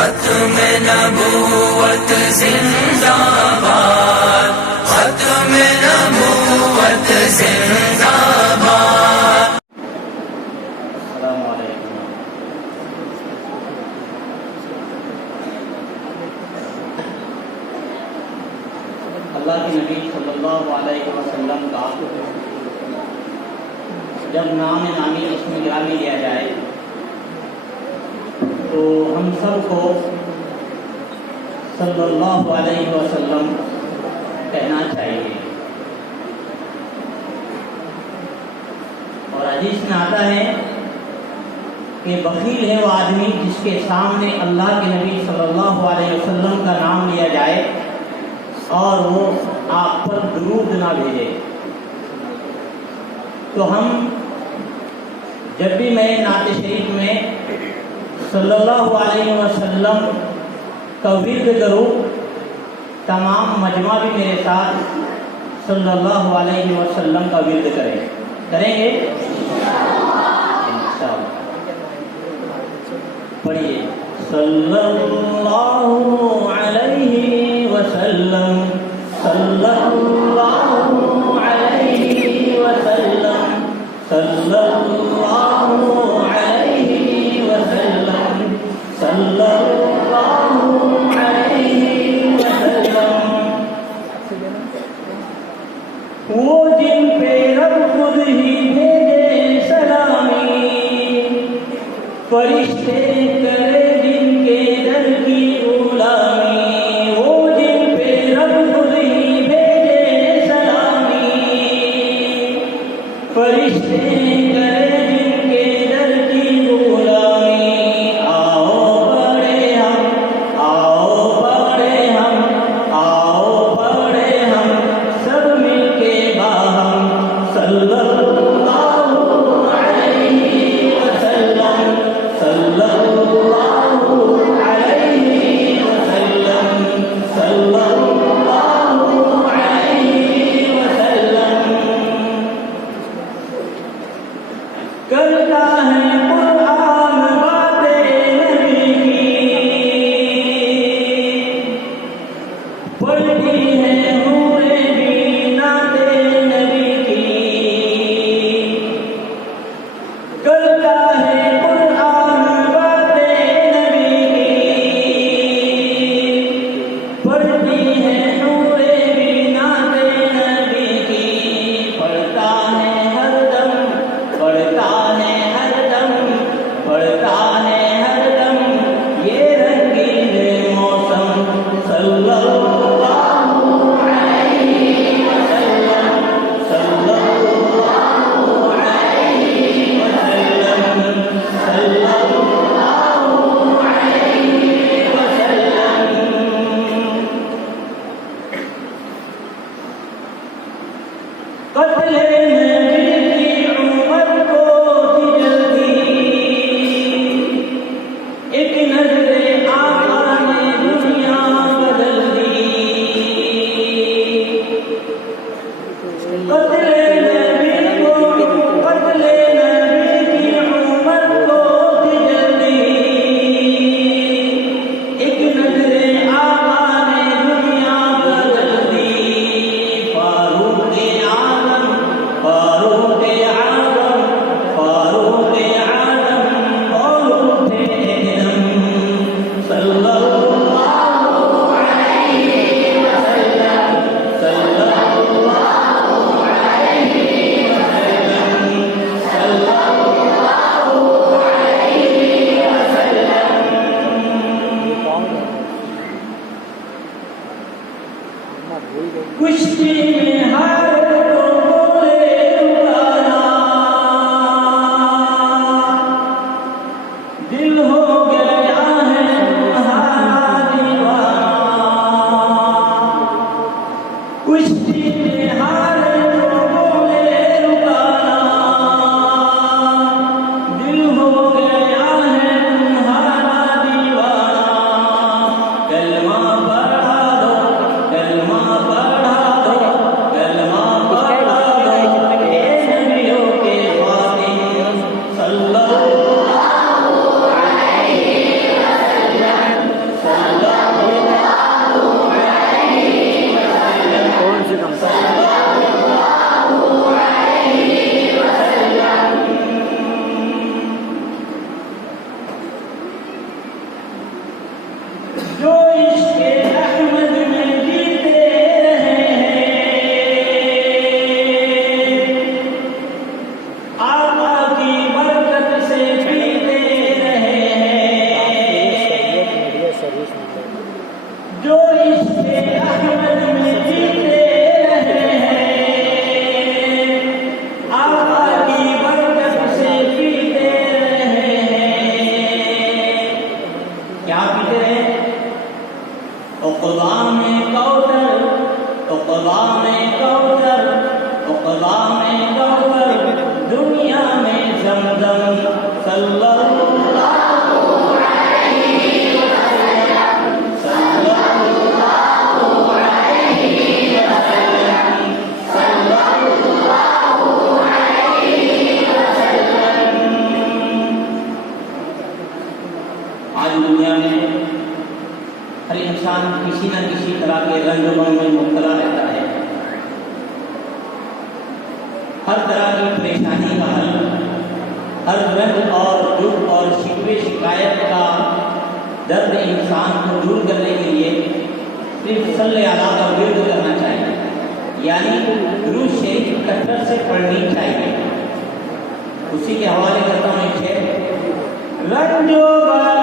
ختم نبوت زندہ باد، ختم نبوت زندہ باد۔ السلام علیکم۔ اللہ کے نبی صلی اللہ علیہ وسلم کا جب نام نامی اسم گرامی لیا جائے تو ہم سب کو صلی اللہ علیہ وسلم کہنا چاہیے۔ اور حدیث میں آتا ہے کہ بخیل ہے وہ آدمی جس کے سامنے اللہ کے نبی صلی اللہ علیہ وسلم کا نام لیا جائے اور وہ آپ پر درود نہ بھیجے۔ تو ہم جب بھی میں نعت شریف میں صلی اللہ علیہ وسلم کا ورد کروں، تمام مجمع بھی میرے ساتھ صلی اللہ علیہ وسلم کا ورد کریں گے انشاءاللہ۔ پڑھیے صلی اللہ علیہ وسلم، صلی اللہ علیہ وسلم، صلی اللہ علیہ وسلم، صلی اللہ علیہ وسلم۔ وہ جن پہ رب خود ہی بھیجے سلامی، فرشتے کرے جن کے در کی غلامی، وہ جن پہ رب خود ہی بھیجے سلامی، فرشتے کرے جن کے در کی غلامی۔ آؤ پڑھے ہم، آؤ پڑھے ہم، آؤ پڑھے ہم سب مل کے باہم صلی اللہ علیہ وسلم، صلی اللہ علیہ وسلم، صلی اللہ علیہ وسلم۔ کرتا ہے قرآن باتیں نبی کی، پڑھتی ہے نوریں بھی نعتیں نبی کی۔ کرتا ہے قرآن باتیں نبی کی، پڑھتی ہے نوریں بھی نعتیں نبی کی۔ پڑھتا ہے ہر دم، پڑھتا ہے ہر دم، پڑھتا ہے ہر دم یہ رنگین موسم صلی اللہ علیہ وسلم، صلی اللہ علیہ وسلم، صلی اللہ علیہ وسلم۔ قتل نبی کی عمر کو تھی جلدی، ایک نظر آقا نے دنیا بدل دی۔ جو عشق احمد میں جیتے رہے ہیں آقا کی برکت سے پیتے رہے ہیں جو عشق احمد میں جیتے رہے ہیں آقا کی برکت سے پیتے رہے ہیں کیا پیتے رہے اقبا میں کوثر اقبا میں کوثر اقبا میں کوثر دنیا میں زمزم صلی اللہ علیہ وسلم صلی اللہ علیہ وسلم صلی اللہ علیہ وسلم آج دنیا میں ہر انسان کسی نہ کسی طرح کے رنج و غم میں مبتلا رہتا ہے ہر طرح کی پریشانی کا حل ہر رنج اور دکھ اور شکوے شکایت کا درد انسان کو دور کرنے کے لیے صرف صلی اللہ کا ورد کرنا چاہیے یعنی درود شریف کثرت سے پڑھنی چاہیے اسی کے حوالے کرتا ہوں ایک شعر رنج و غم